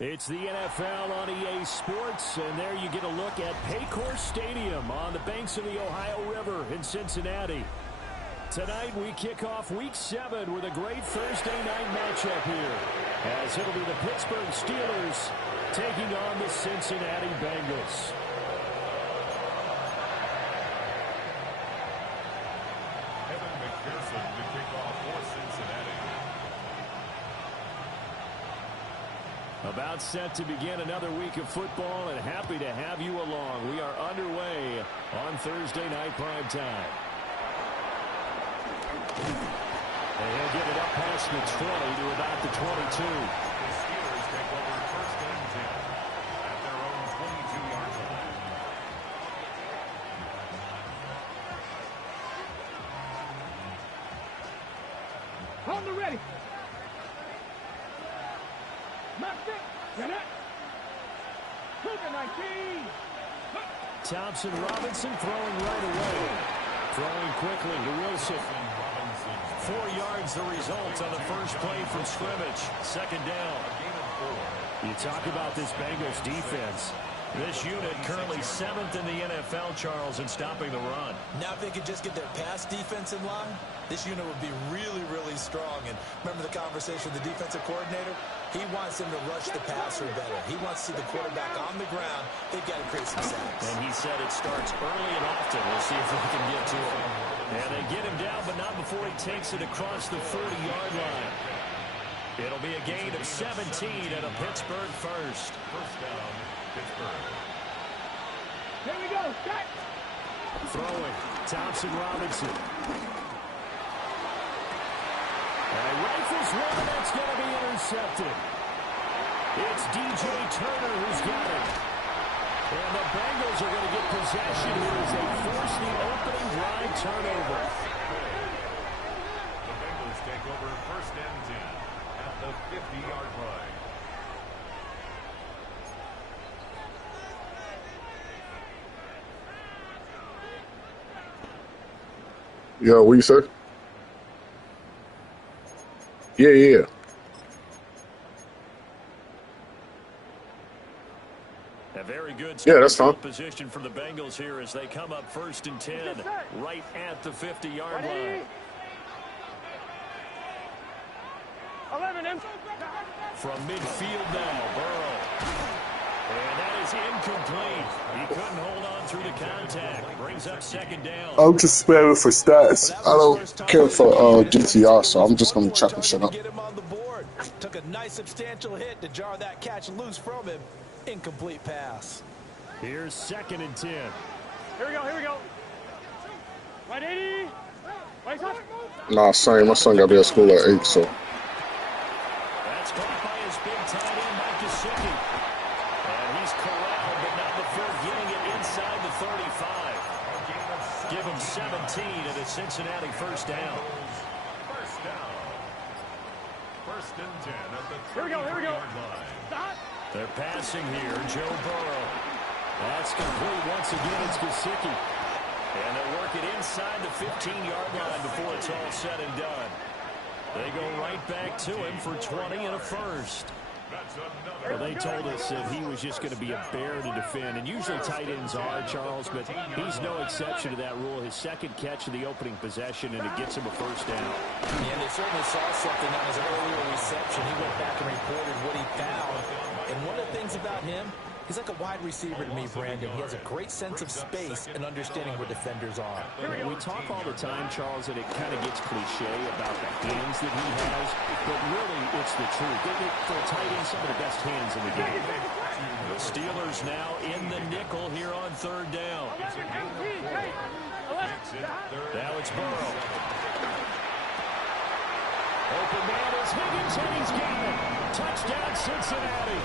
It's the NFL on EA Sports, and there you get a look at Paycor Stadium on the banks of the Ohio River in Cincinnati. Tonight we kick off Week 7 with a great Thursday night matchup here, as it'll be the Pittsburgh Steelers taking on the Cincinnati Bengals. About set to begin another week of football, and happy to have you along. We are underway on Thursday night primetime. And he'll get it up past the 20 to about the 22. The Steelers take over first and 10 at their own 22-yard line. On the ready. Thompson Robinson throwing right away. Throwing quickly to Wilson. 4 yards the result on the first play from scrimmage. Second down. You talk about this Bengals defense. This unit currently 7th in the NFL, Charles, in stopping the run. Now if they could just get their pass defense in line, this unit would be really, really strong. And remember the conversation with the defensive coordinator? He wants them to rush the passer better. He wants to see the quarterback on the ground. They've got to create some sacks. And he said it starts early and often. We'll see if we can get to him. And they get him down, but not before he takes it across the 40-yard line. It'll be a gain of 17 and a Pittsburgh first. First down, Pittsburgh. Here we go. Set. Throwing. Thompson Robinson. And rifles one, and that's going to be intercepted. It's DJ Turner who's got it. And the Bengals are going to get possession here as they force the opening drive turnover. The Bengals take over first and 10 at the 50-yard line. Yo, what you say? Yeah. A very good Yeah, that's fine. position for the Bengals here as they come up first and 10 right at the 50-yard line. 11. From midfield now, Burrow. And that is incomplete. He couldn't hold on through the contact. Brings up second down. I'm just sparing for stats. I don't care for GTR, so I'm just gonna be chucking shit up. Get him on the board. Took a nice substantial hit to jar that catch loose from him. Incomplete pass. Here's second and 10. Here we go. Right 80. Right side. Nah, son, my son got to be at school at 8, so. That's caught by his big tight end, Mike Gesicki. And he's corralled, but not before getting it inside the 35. Give him 17 at a Cincinnati first down. First down. First and 10 at the 30-yard line. Stop. They're passing here, Joe Burrow. That's complete once again. It's Gesicki. And they'll work it inside the 15-yard line before it's all said and done. They go right back to him for 20 and a first. Well, they told us that he was just going to be a bear to defend, and usually tight ends are, Charles, but he's no exception to that rule. His second catch of the opening possession, and it gets him a first down. Yeah, they certainly saw something on his earlier reception. He went back and reported what he found. And one of the things about him, He's like a wide receiver to me, Brandon. He has a great sense of space and understanding where defenders are. We talk all the time, Charles, and it kind of gets cliche about the hands that he has, but really it's the truth. For a tight end, some of the best hands in the game. The Steelers now in the nickel here on third down. Now it's Burrow. Open man is Higgins, and he's got it. Touchdown, Cincinnati.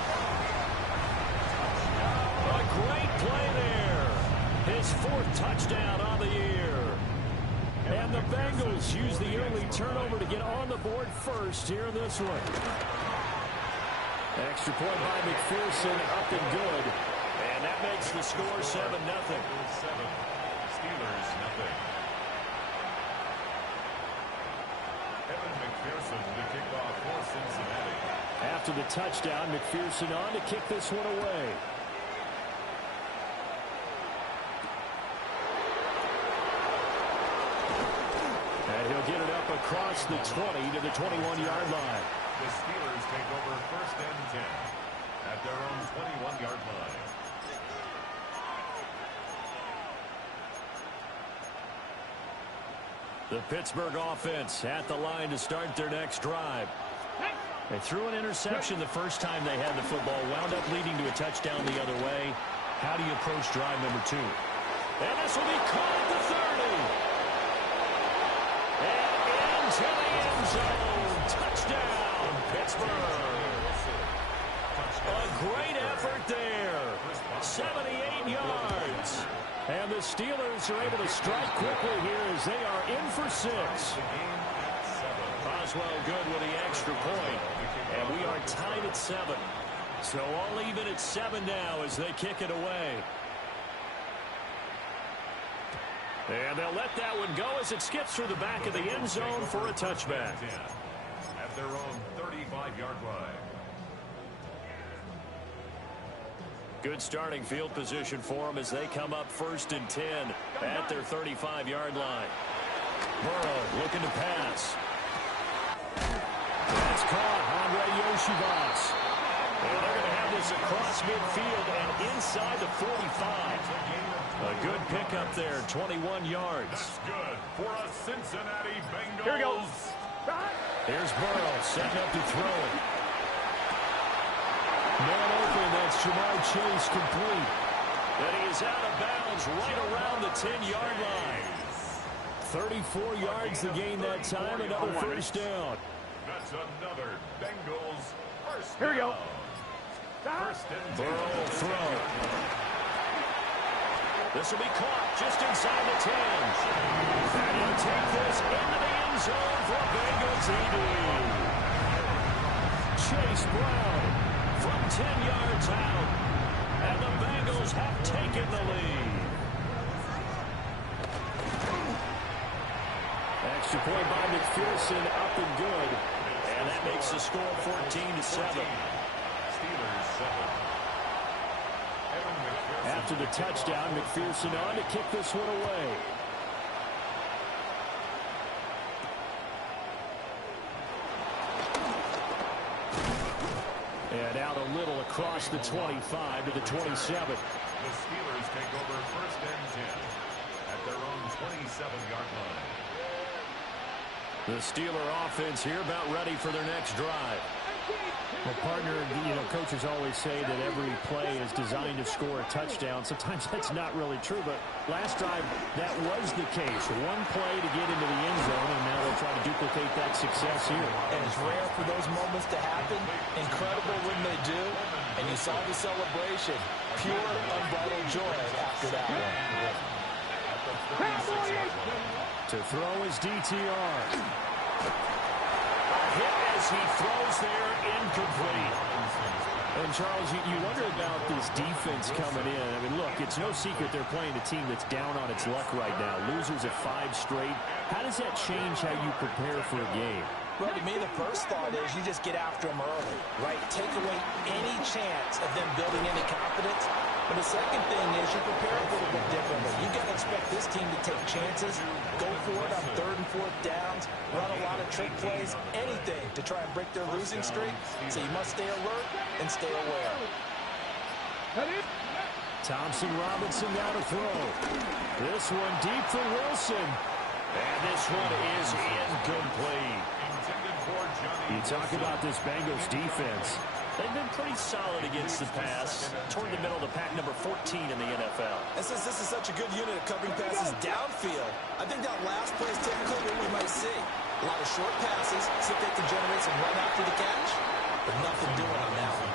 A great play there. His fourth touchdown on the year. And the Bengals use the early turnover to get on the board first here in this one. Extra point by McPherson, up and good. And that makes the score 7-0. 7, Steelers, nothing. Evan McPherson to kick off for Cincinnati. After the touchdown, McPherson on to kick this one away. And he'll get it up across the 20 to the 21-yard line. The Steelers take over first and 10 at their own 21-yard line. The Pittsburgh offense at the line to start their next drive. They threw an interception the first time they had the football, wound up leading to a touchdown the other way. How do you approach drive number 2? And this will be caught at the 30. And into the end zone. Touchdown, Pittsburgh. A great effort there. 78 yards. And the Steelers are able to strike quickly here as they are in for 6. Boswell good with the extra point. And we are tied at 7. So all even at 7 now as they kick it away. And they'll let that one go as it skips through the back of the end zone for a touchback. At their own 35-yard line. Good starting field position for them as they come up first and 10 at their 35-yard line. Burrow looking to pass. That's caught. Andre Yoshivas. And they're going to have this across midfield and inside the 45. A good pickup there, 21 yards. That's good for a Cincinnati Bengals. Here we go. Here's Burrow setting up to throw it. Man open, that's Jamar Chase complete. And he is out of bounds right around the 10-yard line. 34 yards to gain that time, another first down. That's another Bengals first Here we go. First and 10. Burrow will throw. This will be caught just inside the 10. And he'll take this into the end zone for Bengals ED. Chase Brown from 10 yards out. And the Bengals have taken the lead. Extra point by McPherson, up and good. And that makes the score 14-7. Steelers 7. After the touchdown, McPherson on to kick this one away. And out a little across the 25 to the 27. The Steelers take over first and 10 at their own 27-yard line. The Steeler offense here about ready for their next drive. Well, partner, coaches always say that every play is designed to score a touchdown. Sometimes that's not really true, but last drive, that was the case. One play to get into the end zone, and now they'll try to duplicate that success here. And it's rare for those moments to happen. Incredible when they do. And you saw the celebration. Pure, unbridled joy after that one. To throw his DTR. Hit as he throws there, incomplete. And Charles, you wonder about this defense coming in. I mean, look, it's no secret they're playing a team that's down on its luck right now. Losers of 5 straight. How does that change how you prepare for a game? Well, to me, the first thought is you just get after them early, right? Take away any chance of them building any confidence. But the second thing is you prepare a little bit differently. You got to expect this team to take chances, go for it on 3rd and 4th downs, run a lot of trick plays, anything to try and break their losing streak. So you must stay alert and stay aware. Thompson Robinson now to throw. This one deep for Wilson. And this one is incomplete. You talk about this Bengals defense. They've been pretty solid against the pass. Toward the middle of the pack, number 14 in the NFL. And since this is such a good unit of covering passes downfield, I think that last play is typically what we might see. A lot of short passes, see if they can generate some run after the catch, but nothing doing on that one.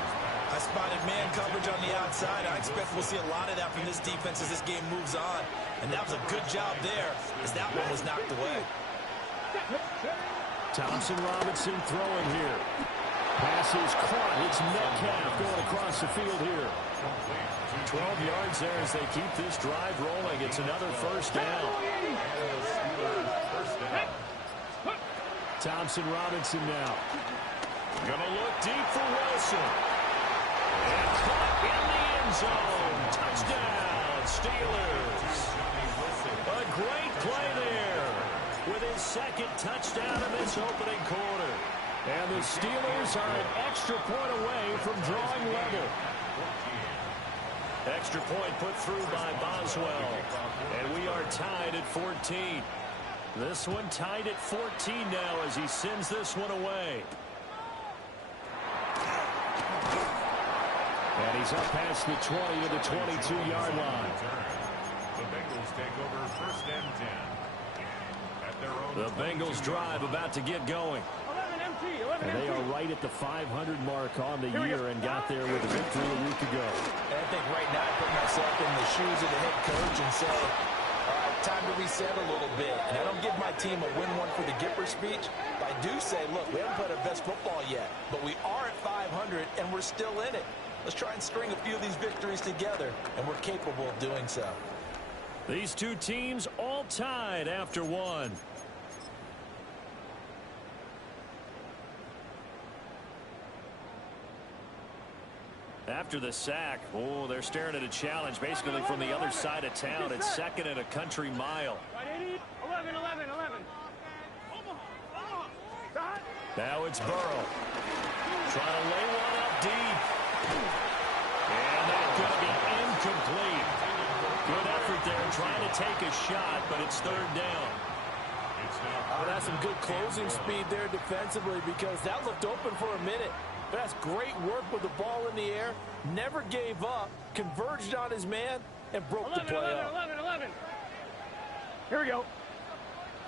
I spotted man coverage on the outside. I expect we'll see a lot of that from this defense as this game moves on. And that was a good job there as that one was knocked away. Thompson Robinson throwing here. Pass is caught. It's Metcalf going across the field here. 12 yards there as they keep this drive rolling. It's another first down. Thompson Robinson now. Gonna look deep for Wilson. And caught in the end zone. Touchdown, Steelers. A great play there with his second touchdown in this opening quarter. And the Steelers are an extra point away from drawing level. Extra point put through by Boswell. And we are tied at 14. This one tied at 14 now as he sends this one away. And he's up past the 20 to the 22-yard line. The Bengals take over first and 10. At their own The Bengals drive about to get going. And they are right at the 500 mark on the year and got there with a victory a week ago. And I think right now I put myself in the shoes of the head coach and say, all right, time to reset a little bit. And I don't give my team a win one for the Gipper speech, but I do say, look, we haven't played our best football yet, but we are at 500 and we're still in it. Let's try and string a few of these victories together, and we're capable of doing so. These two teams all tied after one. After the sack, oh, they're staring at a challenge basically from the other side of town. It's second and a country mile. 11. Now it's Burrow. Trying to lay one up deep. And that's going to be incomplete. Good effort there trying to take a shot, but it's third down. That's some good closing speed there defensively because that looked open for a minute. But that's great work with the ball in the air. Never gave up, converged on his man, and broke the play up. 11. Here we go.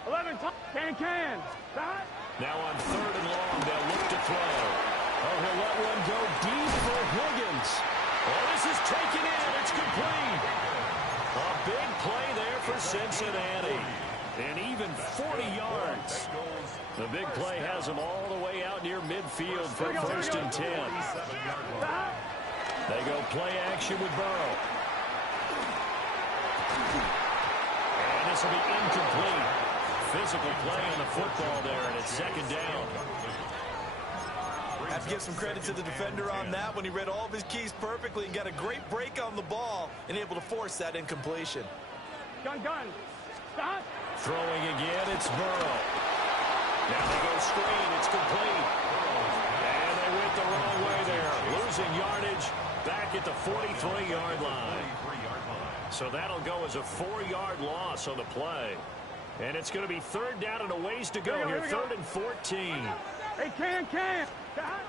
11, can. Stop. Now on third and long, they'll look to throw. Oh, he'll let one go deep for Higgins. Oh, this is taken in. It's complete. A big play there for Cincinnati. And even 40 yards. The big play has them all the way out near midfield for first and 10. They go play action with Burrow. And this will be incomplete. Physical play on the football there, and it's second down. I have to give some credit to the defender on that when he read all of his keys perfectly and got a great break on the ball and able to force that incompletion. Gun. Stop. Throwing again, it's Burrow. Now they go screen, it's complete. And they went the wrong way there. Losing yardage back at the 43-yard line. So that'll go as a 4-yard loss on the play. And it's going to be third down and a ways to go here. Third and 14. Hey, can. Stop.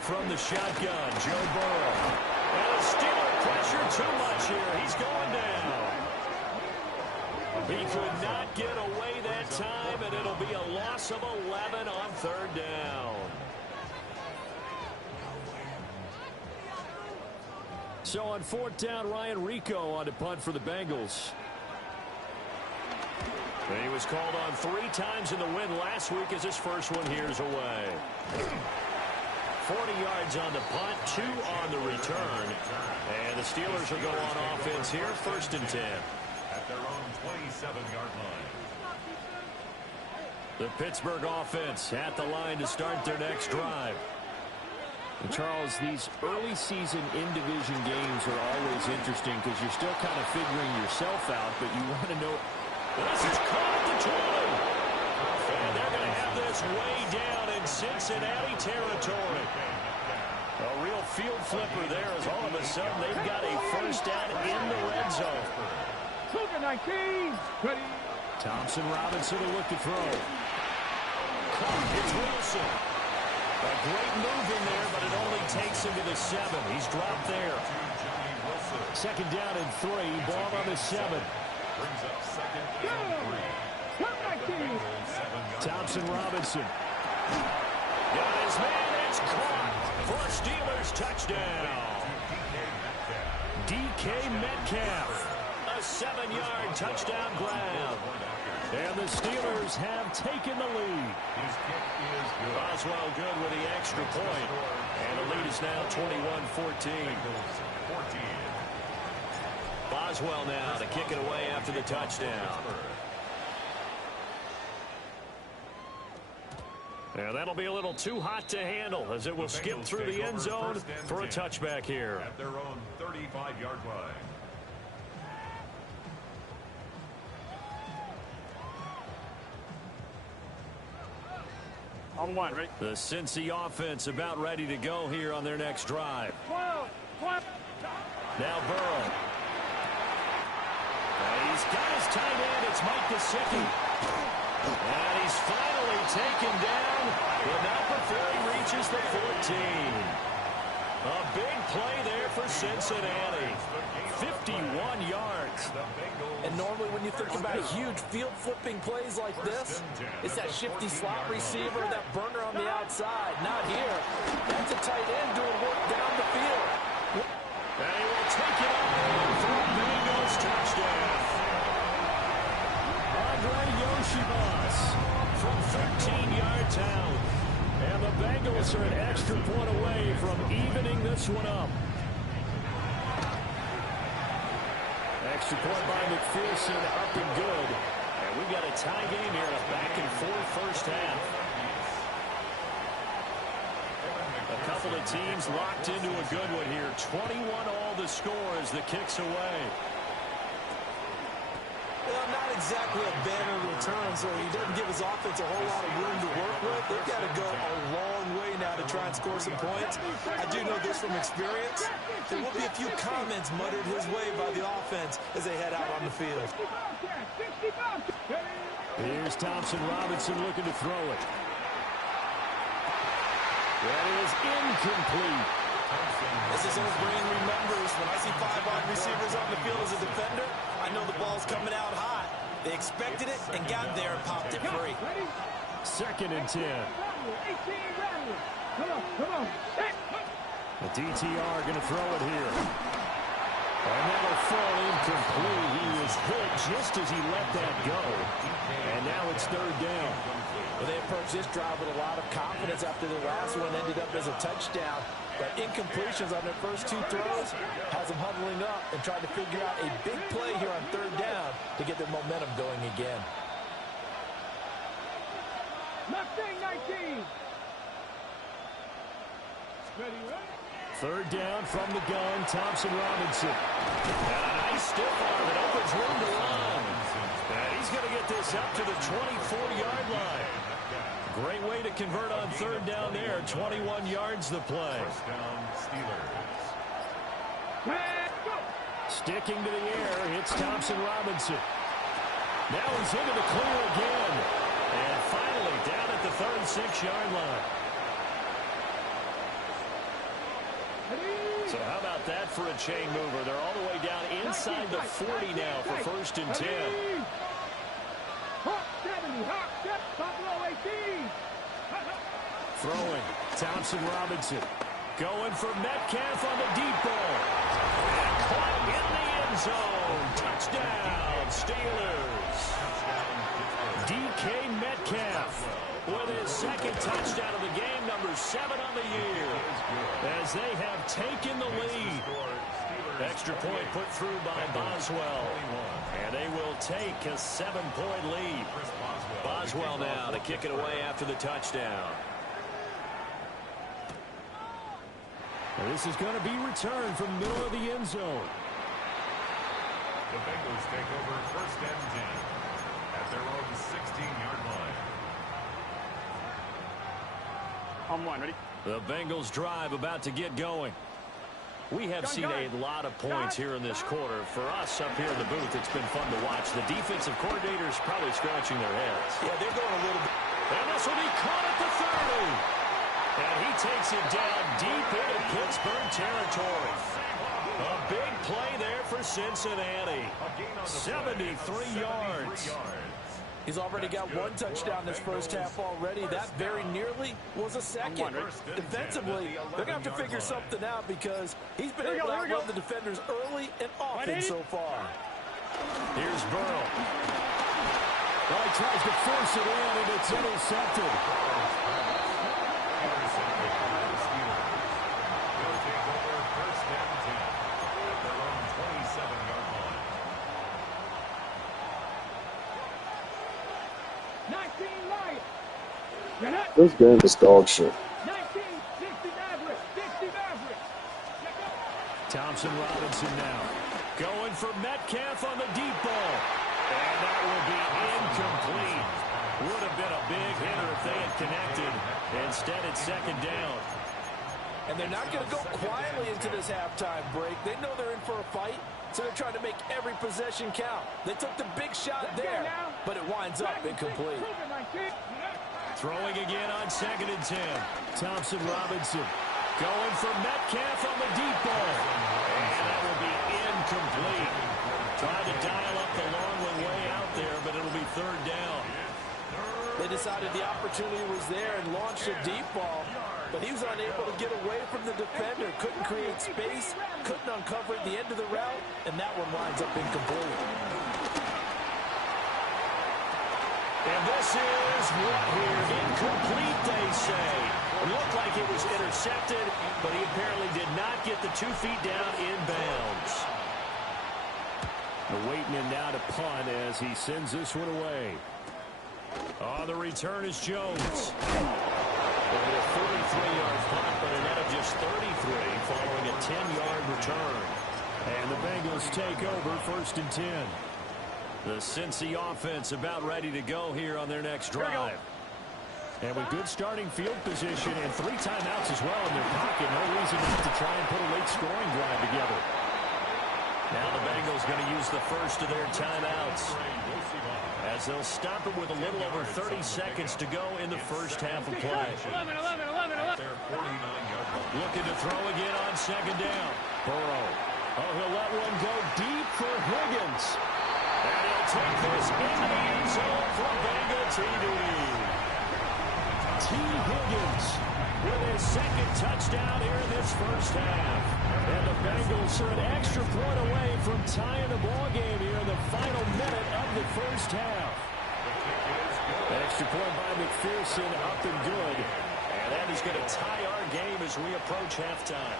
From the shotgun, Joe Burrow. And the Steeler pressure too much here. He's going down. He could not get away that time, and it'll be a loss of 11 on third down. So on fourth down, Ryan Rico on to punt for the Bengals. He was called on 3 times in the win last week as his first one here's away. 40 yards on the punt, 2 on the return. And the Steelers will go on offense here, first and 10. At their own 27-yard line. The Pittsburgh offense at the line to start their next drive. And Charles, these early season in-division games are always interesting because you're still kind of figuring yourself out, but you want to know. This is caught at the 20. And they're going to have this way down in Cincinnati territory. A real field flipper there as all of a sudden, they've got a first down in the red zone. 19. Ready. Thompson Robinson will look to throw. It's Wilson. A great move in there, but it only takes him to the 7. He's dropped there. Second down and 3. Ball on the 7. Brings up second and 3. Thompson Robinson. Got his man. It's caught for a Steelers touchdown. DK Metcalf. A 7-yard touchdown grab. And the Steelers have taken the lead. His kick is good. Boswell good with the extra point. And the lead is now 21-14. Boswell now to kick it away after the touchdown. And that'll be a little too hot to handle as it will skip through the end zone for a touchback here. At their own 35-yard line. On one, ready? The Cincy offense about ready to go here on their next drive. 12. Now Burrow. He's got his tight end. It's Mike Gesicki. And he's finally taken down, but not before he reaches the 14. A big play there for Cincinnati. 51 yards. And normally when you think about huge field-flipping plays like this, it's that shifty slot receiver, that burner on the outside. Not here. That's a tight end doing work down the field. And he will take it on for a Bengals touchdown. Andre Yoshibas from 13 yards out. And the Bengals are an extra point away from evening this one up. Extra point by McPherson, up and good. And we got a tie game here, a back-and-forth first half. A couple of teams locked into a good one here. 21 all the score as the kicks away. Well, not exactly a banner return, so he doesn't give his offense a whole lot of room to work with. They've got to go a long way now to try and score some points. I do know this from experience. There will be a few comments muttered his way by the offense as they head out on the field. Here's Thompson Robinson looking to throw it. That is incomplete. As his own brain remembers, when I see 5 wide receivers on the field as a defender, I know the ball's coming out hot. They expected it and got there and popped it free. Second and 10. The DTR going to throw it here. And that'll fall incomplete. He was hit just as he let that go. And now it's third down. Well, they approached this drive with a lot of confidence after the last one ended up as a touchdown. But incompletions on their first 2 throws has them huddling up and trying to figure out a big play here on third down to get their momentum going again. Mustang 19. Third down from the gun, Thompson Robinson. And a nice stiff arm that opens room to run. And he's going to get this up to the 24-yard line. Great way to convert on third down there. 21 yards the play. First down, Steelers. Sticking to the air, it's Thompson Robinson. Now he's into the clear again. And finally down at the 36-yard line. So how about that for a chain mover? They're all the way down inside the 40 now for first and 10. Throwing, Thompson Robinson. Going for Metcalf on the deep ball. And caught in the end zone. Touchdown, Steelers. DK Metcalf with his second touchdown of the game, number 7 on the year, as they have taken the lead. Extra point put through by Boswell, and they will take a 7-point lead. Boswell now to kick it away after the touchdown. And this is going to be returned from the middle of the end zone. The Bengals take over first and 10 at their own 16-yard line. On one, ready? The Bengals drive about to get going. We have seen a lot of points here in this quarter. For us up here in the booth, it's been fun to watch. The defensive coordinators probably scratching their heads. Yeah, they're going a little bit. And this will be caught at the 30. And he takes it down deep into Pittsburgh territory. A big play there for Cincinnati. 73 yards. He's already got one touchdown this first half already. That very nearly was a second. Defensively, they're going to have to figure something out because he's been able to outrun the defenders early and often so far. Here's Burrow. Well, he tries to force it in, and it's intercepted. This game is dog shit. Thompson Robinson now. Going for Metcalf on the deep ball. And that will be incomplete. Would have been a big hitter if they had connected. Instead, it's second down. And they're not going to go quietly into this halftime break. They know they're in for a fight, so they're trying to make every possession count. They took the big shot there, but it winds up incomplete. Throwing again on 2nd and 10. Thompson Robinson going for Metcalf on the deep ball. And that will be incomplete. Trying to dial up the long one way out there, but it'll be third down. They decided the opportunity was there and launched a deep ball, but he was unable to get away from the defender. Couldn't create space, couldn't uncover at the end of the route, and that one winds up incomplete. And this is what here? Incomplete, they say. It looked like it was intercepted, but he apparently did not get the 2 feet down inbounds. Waiting in now to punt as he sends this one away. On the return is Jones. Only a 43-yard punt, but a net of just 33 following a 10-yard return. And the Bengals take over 1st and 10. The Cincy offense about ready to go here on their next drive. And with good starting field position and 3 timeouts as well in their pocket, no reason not to try and put a late scoring drive together. Now the Bengals going to use the first of their timeouts, as they'll stop it with a little over 30 seconds to go in the first half of play. 11. Looking to throw again on 2nd down. Burrow. Oh, he'll let one go deep for Higgins. And he'll take this into the end zone for Bengal TD. T. Higgins with his 2nd touchdown here in this first half. And the Bengals are an extra point away from tying the ball game here in the final minute of the first half. Extra point by McPherson, up and good. And that is going to tie our game as we approach halftime.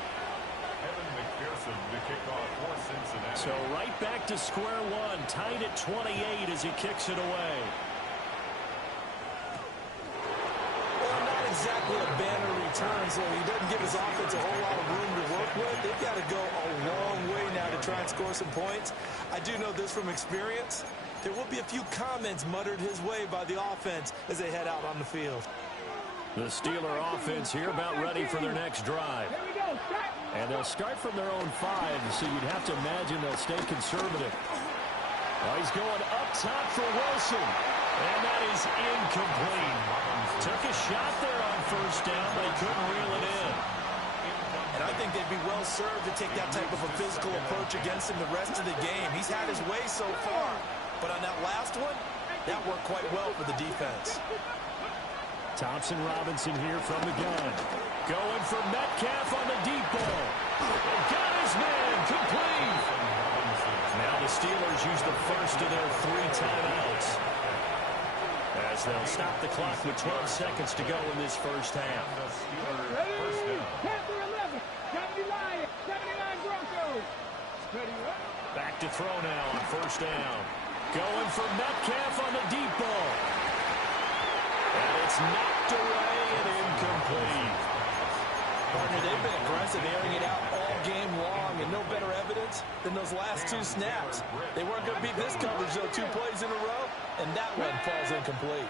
So right back to square one, tied at 28 as he kicks it away. Well, not exactly a banner return, so he doesn't give his offense a whole lot of room to work with. They've got to go a long way now to try and score some points. I do know this from experience. There will be a few comments muttered his way by the offense as they head out on the field. The Steeler offense here about ready for their next drive. And they'll start from their own 5, so you'd have to imagine they'll stay conservative. Oh, he's going up top for Wilson. And that is incomplete. Took a shot there on 1st down, but he couldn't reel it in. And I think they'd be well served to take that type of a physical approach against him the rest of the game. He's had his way so far. But on that last one, that worked quite well for the defense. Thompson Robinson here from the gun. Going for Metcalf on the deep ball. And got his man complete. Now the Steelers use the first of their 3 timeouts, as they'll stop the clock with 12 seconds to go in this first half. Back to throw now on 1st down. Going for Metcalf on the deep ball. And it's knocked away and incomplete. Partner, they've been aggressive, airing it out all game long, and no better evidence than those last 2 snaps. They weren't going to beat this coverage, though, 2 plays in a row, and that one falls incomplete.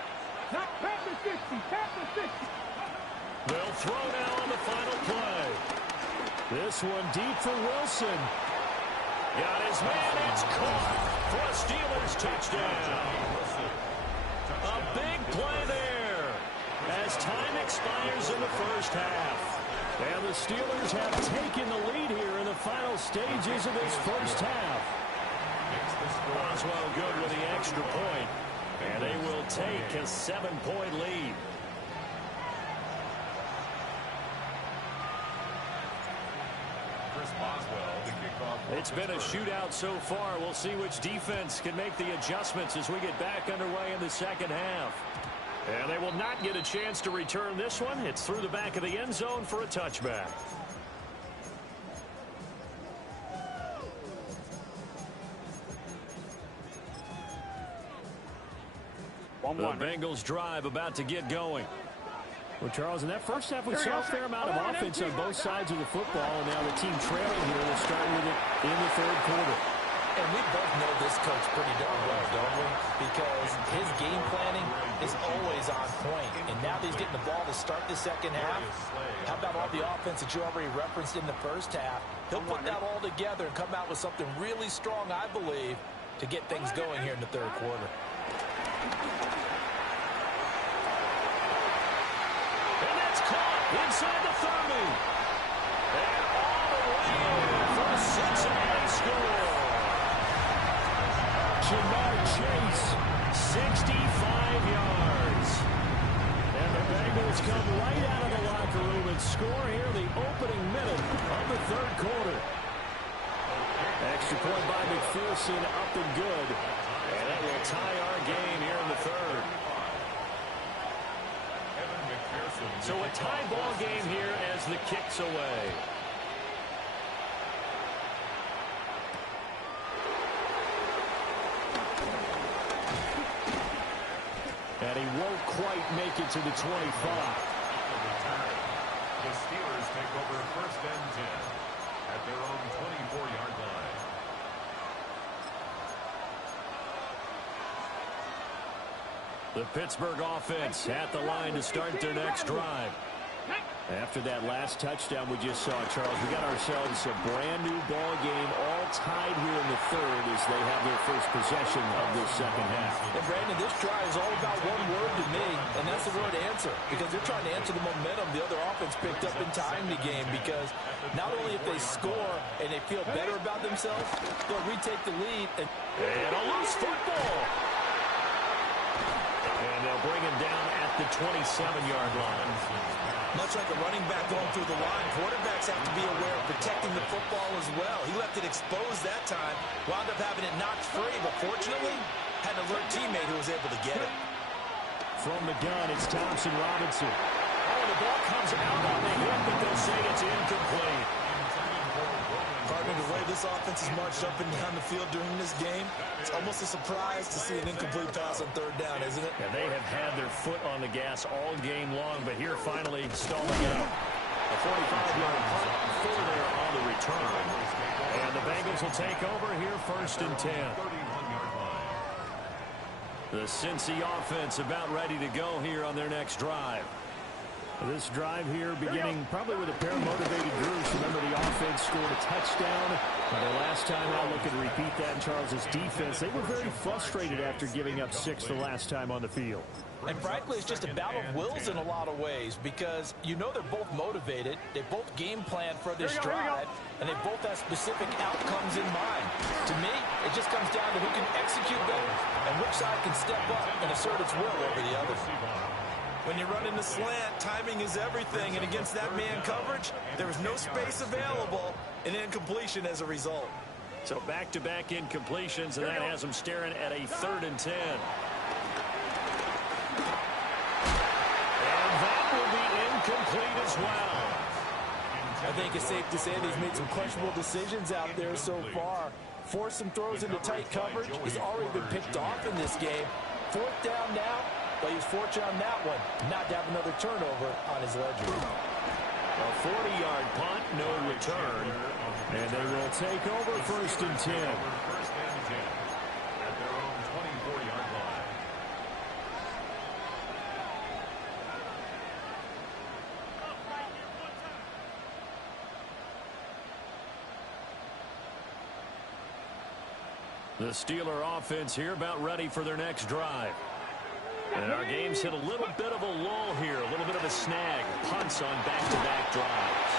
They'll throw now on the final play. This one deep for Wilson. Got his man. It's caught for a Steelers touchdown. A big play there as time expires in the first half. And the Steelers have taken the lead here in the final stages of this first half. Boswell good with the extra point. And they will take a 7-point lead. It's been a shootout so far. We'll see which defense can make the adjustments as we get back underway in the second half. And they will not get a chance to return this one. It's through the back of the end zone for a touchback. The Bengals drive about to get going. Well, Charles, in that first half, we saw a fair amount of offense on both sides of the football, and now the team trailing here will start with it in the third quarter. And we both know this coach pretty darn well, don't we? Because his game planning is always on point. And now that he's getting the ball to start the second half, how about all the offense that you already referenced in the first half? He'll put that all together and come out with something really strong, I believe, to get things going here in the third quarter. And that's caught inside the 30. And all the way for a Cincinnati score. Jamar Chase, 65 yards. And the Bengals come right out of the locker room and score here in the opening minute of the third quarter. Extra point by McPherson, up and good. And that will tie our game here in the third. So a tie ball game here as the kick's away. And he won't quite make it to the 25. The Steelers take over first and 10 at their own 24-yard line. The Pittsburgh offense at the line to start their next drive. After that last touchdown we just saw, Charles, we got ourselves a brand-new ball game, all tied here in the third as they have their first possession of this second half. And, Brandon, this drive is all about one word to me, and that's the word answer, because they're trying to answer the momentum the other offense picked up in tying the game, because not only if they score and they feel better about themselves, they'll retake the lead. And a loose football. And they'll bring him down at the 27-yard line. Much like a running back going through the line, quarterbacks have to be aware of protecting the football as well. He left it exposed that time, wound up having it knocked free, but fortunately, had an alert teammate who was able to get it. From the gun, it's Thompson Robinson. Oh, the ball comes out on the hip, but they'll say it's incomplete. Partner, the way this offense has marched up and down the field during this game, it's almost a surprise to see an incomplete pass on third down, isn't it? And they have had their foot on the gas all game long, but here finally stalling out. A 45-yard punt, 4 there on the return. And the Bengals will take over here first and 10. The Cincy offense about ready to go here on their next drive. This drive here beginning probably with a pair of motivated groups. Remember, the offense scored a touchdown. The last time out, looking to repeat that in Charles's defense. They were very frustrated after giving up 6 the last time on the field. And frankly, it's just a battle of wills in a lot of ways, because you know they're both motivated. They both game plan for this drive, and they both have specific outcomes in mind. To me, it just comes down to who can execute better and which side can step up and assert its will over the other. When you run in the slant, timing is everything, and against that man coverage, there was no space available, and incompletion as a result. So back-to-back incompletions, and that has them staring at a 3rd and 10. And that will be incomplete as well. I think it's safe to say that he's made some questionable decisions out there so far. Forced some throws into tight coverage. He's already been picked off in this game. 4th down now. But he was fortunate on that one, not to have another turnover on his ledger. A 40-yard punt, no return. And they will take over first and 10. First and 10 at their own 24-yard line. The Steeler offense here about ready for their next drive. And our game's hit a little bit of a lull here, a little bit of a snag. Punts on back-to-back drives.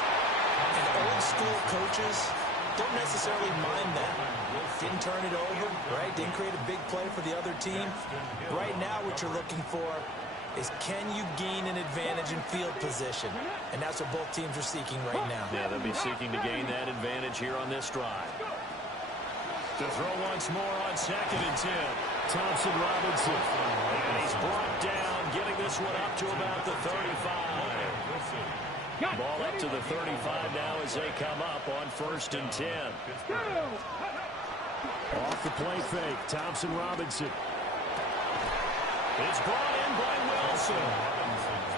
And old-school coaches don't necessarily mind that. Didn't turn it over, right? Didn't create a big play for the other team. Right now what you're looking for is can you gain an advantage in field position? And that's what both teams are seeking right now. Yeah, they'll be seeking to gain that advantage here on this drive. To throw once more on 2nd and 10. Thompson Robinson. And he's brought down, getting this one up to about the 35. Ball up to the 35 now as they come up on 1st and 10. Off the play fake, Thompson Robinson. It's brought in by Wilson.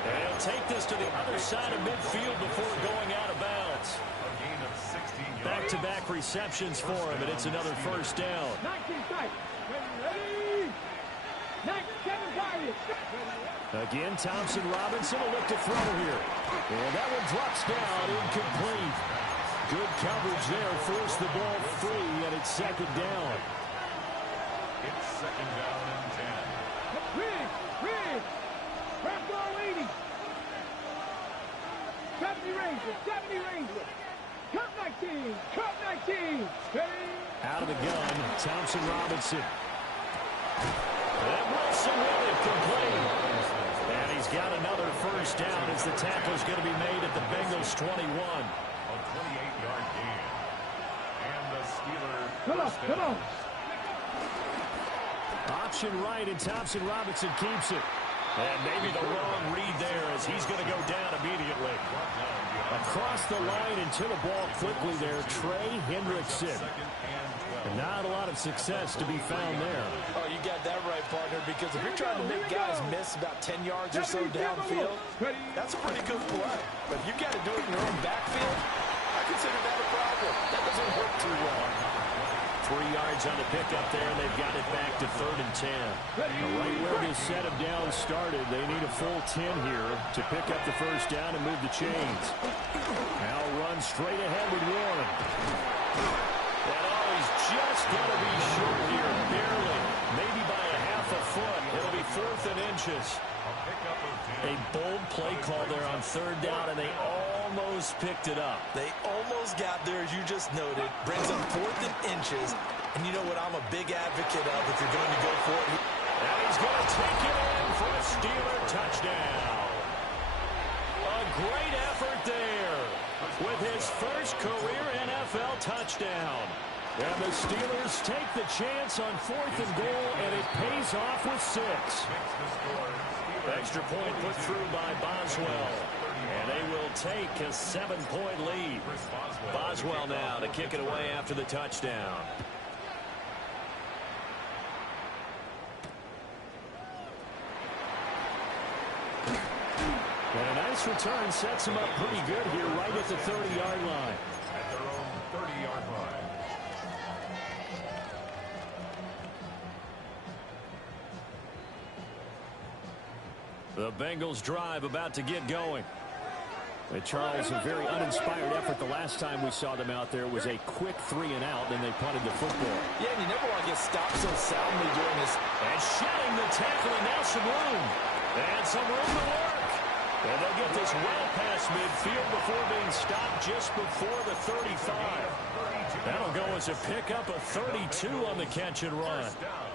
And he'll take this to the other side of midfield before going out of bounds. Back-to-back receptions for him, and it's another 1st down. Again, Thompson Robinson will look to throw here. And that one drops down, incomplete. Good coverage there, forced the ball free, and it's 2nd down. It's 2nd down and 10. Rig! Grab ball 80! 70 Ranger! Cut 19! Out of the gun, Thompson Robinson. And Wilson with it, complete. And he's got another 1st down as the tackle's going to be made at the Bengals 21. A 28-yard gain. And the Steelers Come on! Option right, and Thompson Robinson keeps it. And maybe the wrong read there as he's going to go down immediately. Across the line and to the ball quickly there, Trey Hendrickson. And not a lot of success to be found there. Oh, you got that right, partner, because if you're trying to make guys miss about 10 yards or so downfield, that's a pretty good play. But if you got to do it in your own backfield, I consider that a problem. That doesn't work too well. 3 yards on the pickup there, and they've got it back to 3rd and 10. Right where this set of downs started, they need a full 10 here to pick up the 1st down and move the chains. Now runs straight ahead with Warren. And he's just going to be short here, barely. Maybe by a half a foot. It'll be 4th and inches. A bold play call there on 3rd down, and they almost picked it up. They almost got there, as you just noted. Brings up 4th and inches. And you know what I'm a big advocate of if you're going to go for it. And he's going to take it in for a Steeler touchdown. A great effort there with his first career NFL touchdown. And the Steelers take the chance on 4th and goal, and it pays off with 6. Extra point put through by Boswell. And they will take a 7-point lead. Boswell now to kick it away after the touchdown. And a nice return sets him up pretty good here right at the 30-yard line. At their own 30-yard line. The Bengals drive about to get going. Charles, a very uninspired effort the last time we saw them out there was a quick 3 and out, then they punted the football. Yeah, and you never want to get stopped so soundly during this. And shedding the tackle, and now some room. And some room to work. And they'll get this well past midfield before being stopped just before the 35. That'll go as a pickup of 32 on the catch and run.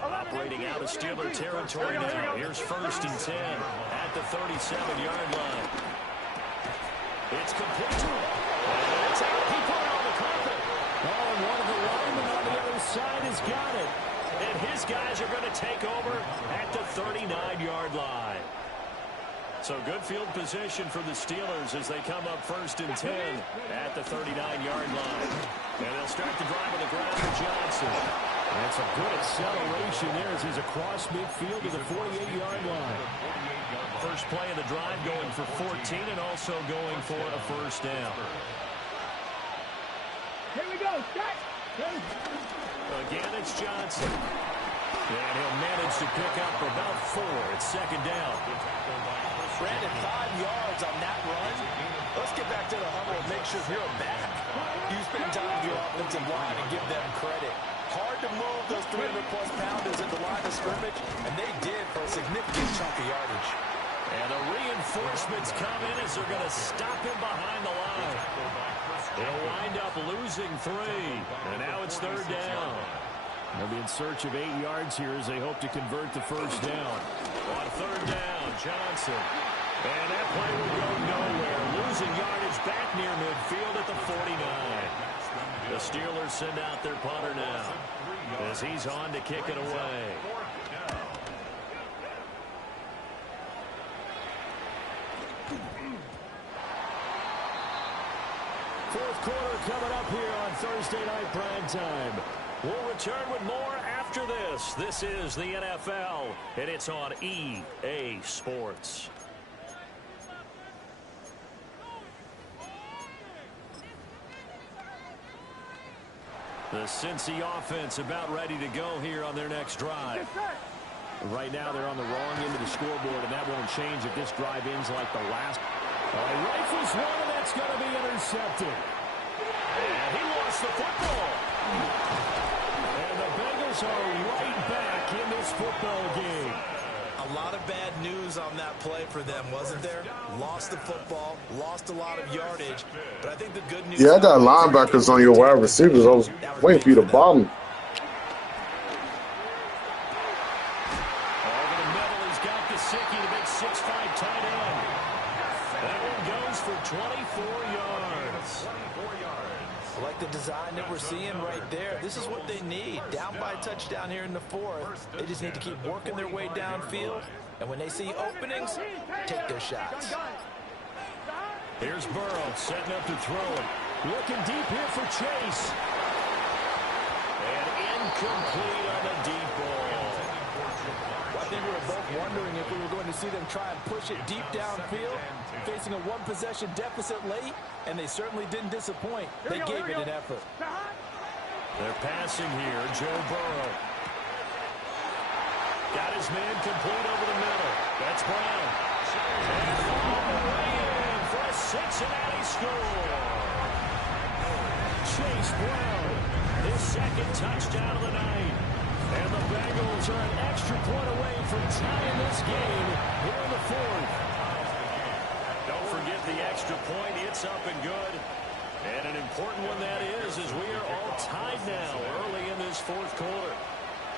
Operating out of Steeler territory now. Here's 1st and 10 at the 37-yard line. It's complete to him. And it's out. He put it on the carpet. Oh, and one of the linemen on the other side has got it. And his guys are going to take over at the 39-yard line. So good field position for the Steelers as they come up 1st and 10 at the 39-yard line. And they'll start the drive on the ground for Johnson. That's a good acceleration there as he's across midfield to the 48-yard line. First play of the drive going for 14 and also going for a 1st down. Here we go. Again, it's Johnson. And he'll manage to pick up about 4. It's 2nd down. Brandon, 5 yards on that run. Let's get back to the huddle and make sure you're back. You spend time with your offensive line and give them credit. Hard hard to move those 300-plus pounders at the line of scrimmage, and they did for a significant chunk of yardage. And the reinforcements come in as they're going to stop him behind the line. They'll wind up losing 3. And now it's 3rd down. They'll be in search of 8 yards here as they hope to convert the first down. On 3rd down, Johnson. And that play will go nowhere. Losing yardage back near midfield at the 49. The Steelers send out their punter now as he's on to kick it away. Fourth quarter coming up here on Thursday Night Primetime. We'll return with more after this. This is the NFL, and it's on EA Sports. The Cincy offense about ready to go here on their next drive. Right now they're on the wrong end of the scoreboard, and that won't change if this drive ends like the last. Rifles one, and that's going to be intercepted. And he lost the football. And the Bengals are right back in this football game. A lot of bad news on that play for them, wasn't there? Lost the football, lost a lot of yardage. But I think the good news... Yeah, I got linebackers on your wide receivers. I was waiting for you to bomb. Over the middle, he's got Gesicki, the big 6'5" tight end. That one goes for 24 yards. I like the design that we're seeing right there. This is what they need. Down by a touchdown here in the 4th. They just need to keep working their way downfield. And when they see openings, take their shots. Here's Burrow setting up to throw it. Looking deep here for Chase. And incomplete on the deep ball. Well, I think we were both wondering if we were going to see them try and push it deep downfield, facing a one-possession deficit late, and they certainly didn't disappoint. They gave it an effort. They're passing here. Joe Burrow. Got his man complete over the middle. That's Brown. And all the way in for a Cincinnati score. Chase Brown, his 2nd touchdown of the night. And the Bengals are an extra point away from tying this game here in the 4th. Don't forget the extra point. It's up and good. And an important one that is as we are all tied now early in this 4th quarter.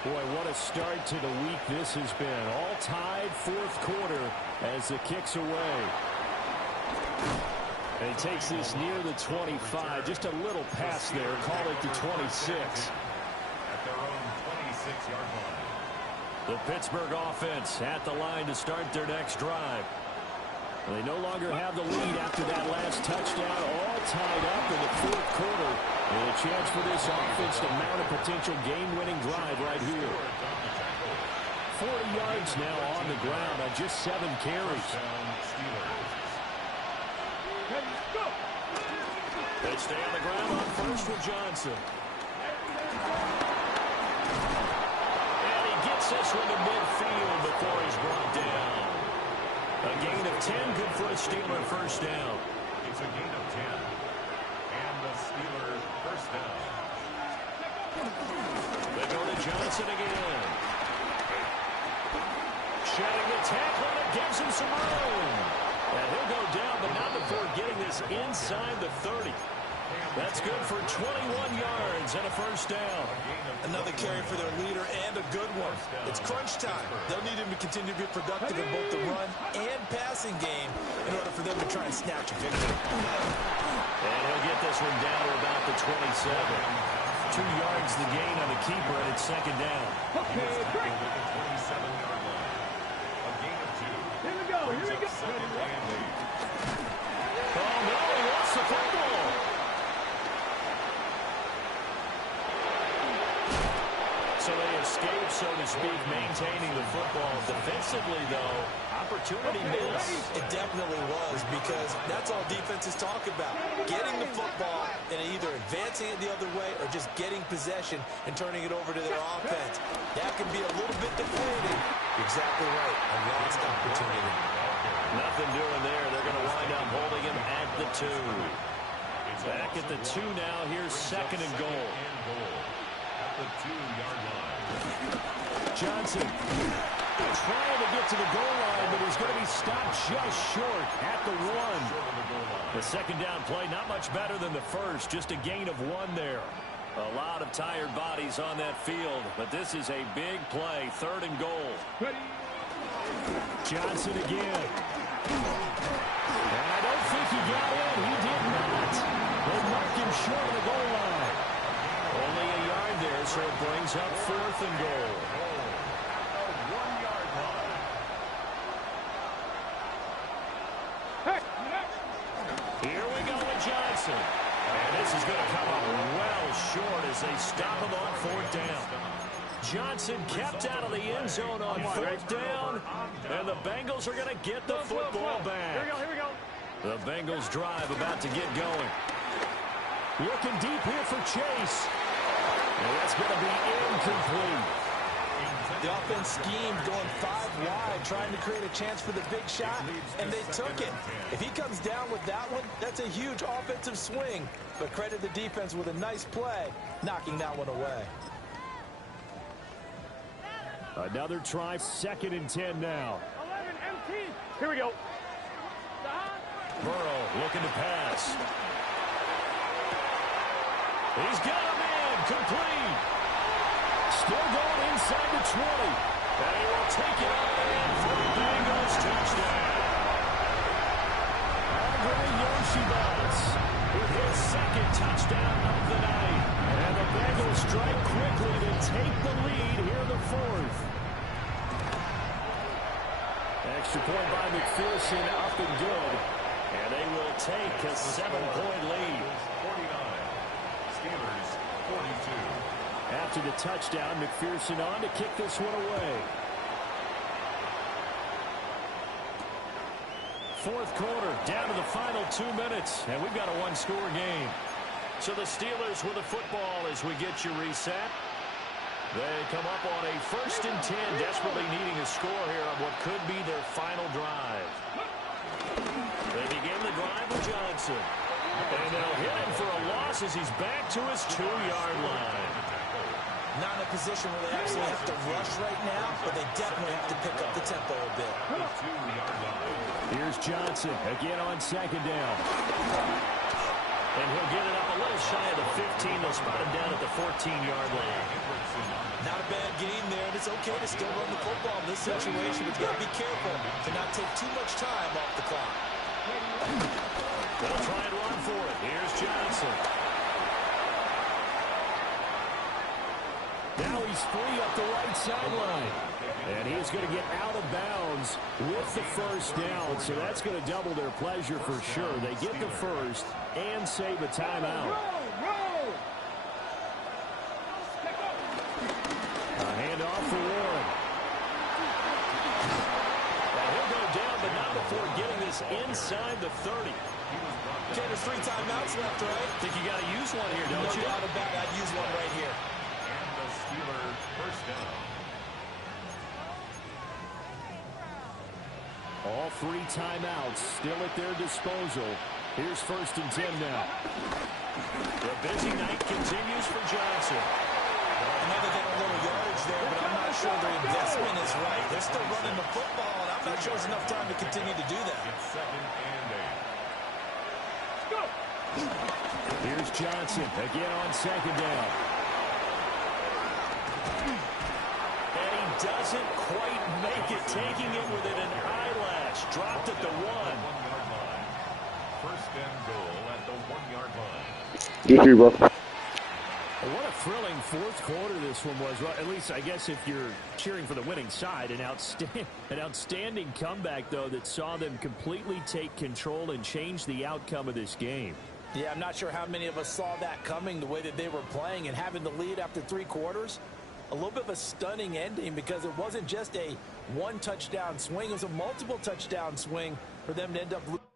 Boy, what a start to the week this has been. All tied 4th quarter as the kick's away. And he takes this near the 25. Just a little pass there. Call it the 26. At their own 26-yard line. The Pittsburgh offense at the line to start their next drive. They no longer have the lead after that last touchdown. All tied up in the 4th quarter. And a chance for this offense to mount a potential game-winning drive right here. 40 yards now on the ground on just 7 carries. They stay on the ground on first with Johnson. And he gets this one to midfield before he's brought down. A gain of 10, good for a Steeler first down. It's a gain of 10. And the Steeler first down. They go to Johnson again. Shedding the tackle, and it gives him some room. And he'll go down, but not before getting this inside the 30. That's good for 21 yards and a first down. Another carry for their leader and a good one. It's crunch time. They'll need him to continue to be productive in both the run and passing game in order for them to try and snatch a victory. And he'll get this one down to about the 27. 2 yards the gain on the keeper, and it's 2nd down. Okay, break. 27-yard line. A gain of 2. Here we go. Here we go. Oh, no, he lost the football. So they escape, so to speak, maintaining the football. Defensively, though, opportunity missed. It definitely was, because that's all defenses talk about. Getting the football and either advancing it the other way or just getting possession and turning it over to their offense. That can be a little bit deflating. Exactly right. A lost opportunity. Nothing doing there. They're going to wind up holding him at the 2. Back at the 2 now. Here's 2nd and goal. At the 2-yard Johnson. Trying to get to the goal line, but he's going to be stopped just short at the 1. The second down play, not much better than the first, just a gain of 1 there. A lot of tired bodies on that field, but this is a big play, 3rd and goal. Johnson again. And I don't think he got in. He did not. They mark him short of the goal line. Only a yard there, so it brings up 4th and goal. Here we go with Johnson. And this is going to come up well short as they stop him on 4th down. Johnson kept out of the end zone on 4th down. And the Bengals are going to get the football back. Here we go. The Bengals drive about to get going. Looking deep here for Chase. And that's going to be incomplete. The offense schemed going 5 wide, trying to create a chance for the big shot, and they took it. If he comes down with that one, that's a huge offensive swing. But credit the defense with a nice play, knocking that one away. Another try, 2nd and 10 now. 11 empty. Here we go. Burrow looking to pass. He's got him in, complete. Still going inside the 20. And he will take it all in for the Bengals touchdown. Andre Yoshibas with his 2nd touchdown of the night. And the Bengals strike quickly to take the lead here in the 4th. Extra point by McPherson, up and good. And they will take a 7-point lead. 49. Steelers 42. After the touchdown, McPherson on to kick this one away. 4th quarter, down to the final 2 minutes, and we've got a 1-score game. So the Steelers with the football as we get you reset. They come up on a 1st and 10, desperately needing a score here on what could be their final drive. They begin the drive with Johnson. And they'll hit him for a loss as he's back to his 2-yard line. Not in a position where they actually have to rush right now, but they definitely have to pick up the tempo a bit. Here's Johnson again on 2nd down. And he'll get it up a little shy of the 15. They'll spot him down at the 14-yard line. Not a bad game there, and it's okay to still run the football in this situation, but you got to be careful to not take too much time off the clock. They'll try and run for it. Here's Johnson. Now he's free up the right sideline. And he's going to get out of bounds with the 1st down. So that's going to double their pleasure for sure. They get the 1st and save a timeout. A handoff for Warren. Now he'll go down, but not before getting this inside the 30. Okay, there's 3 timeouts left, right? Think you got to use one here, don't you? No doubt about it. I'd use one right here. And the Steelers 1st down. All 3 timeouts still at their disposal. Here's 1st and 10 now. The busy night continues for Johnson. I know they got a little yardage there, but I'm not sure their investment is right. They're still running the football, and I'm not sure there's enough time to continue to do that. It's 2nd and 8. Here's Johnson again on 2nd down. And he doesn't quite make it, taking it within an eyelash. Dropped at the 1. 1-yard line. 1st and goal at the 1-yard line. GG, bro. What a thrilling 4th quarter this one was. Well, at least, I guess, if you're cheering for the winning side. An outstanding comeback, though, that saw them completely take control and change the outcome of this game. Yeah, I'm not sure how many of us saw that coming, the way that they were playing and having the lead after 3 quarters. A little bit of a stunning ending because it wasn't just a 1-touchdown swing. It was a multiple touchdown swing for them to end up losing.